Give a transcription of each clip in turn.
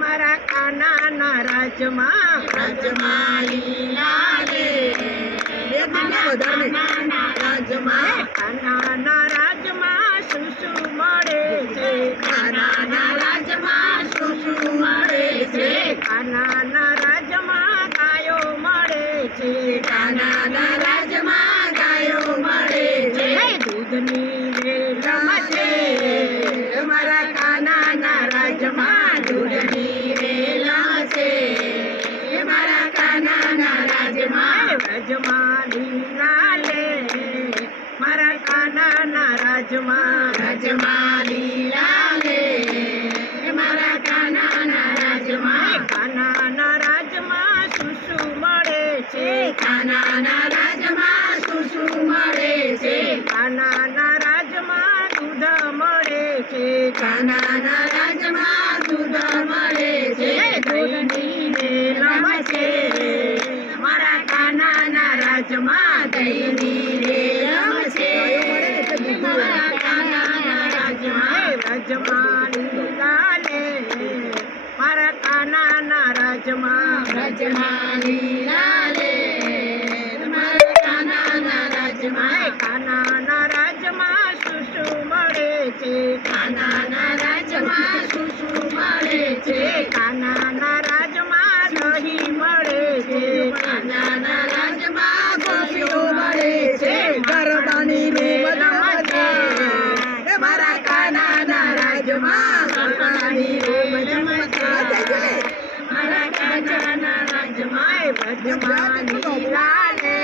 મારા કાનાના રાજમાં કાનાના રાજમાં શું શું મળે છે? કાનાના રાજમાં શું શું મળે છે? કાનાના રાજમાં ગાયો મળે છે. કાનાના રાજમાં ગાયો મળે છે. દૂધની વેલમ છે મારા કાનાના રાજમાં. દૂધની વેલમ છે મારા કાનાના રાજમાં. રાજમાં લીલા લે મારા કાનાના રાજમાં. રાજમાં લીલા લે મારા કાનાના રાજમાં. કાનાના રાજમાં શું શું મળે છે? કાનાના રાજમાં શું શું મળે છે? કાનાના રાજમાં દૂધ મળે છે. કાનાના રાજમાં દૂધ મળે છે. દહીંની વેલમ છે મારા કાનાના રાજમાં. દહીંની વેલમ છે મારા કાનાના રાજમાં. રાજમાં લીલા લે મારા કાનાના રાજમાં. રાજમાં લીલા લે મારા કાનાના રાજમાં. કાનાના રાજમાં શું શું મળે છે? કાનાના રાજમાં શું શું મળે છે? કાનાના રાજમાં દહીં મળે છે. કાનાના રાજમાં ગોળીઓ મળે છે. ગરબાની વેલમ છે મારા કાનાના રાજમાં. ગરબાની વેલમ છે મારા કાનાના રાજમાં. રાજમાં લીલા લે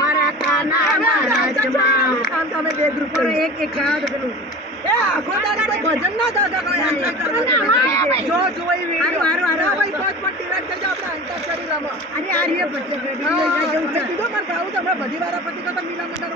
મારા કાનાના રાજમાં. તમે બે ગ્રુપ એક એક ગાવ પેલું આખો દાડો કોઈ ભજન ના થતા જો જોઈ વિડિયો હારું ભાઈ તો પણ ડિવાઇડ કરજો આપણે અંતાક્ષરી રમો. અરે આ રે ભજન કીધું પણ ગાવું તો હમણાં બધી વારા પતિ તો મીલા મંડળ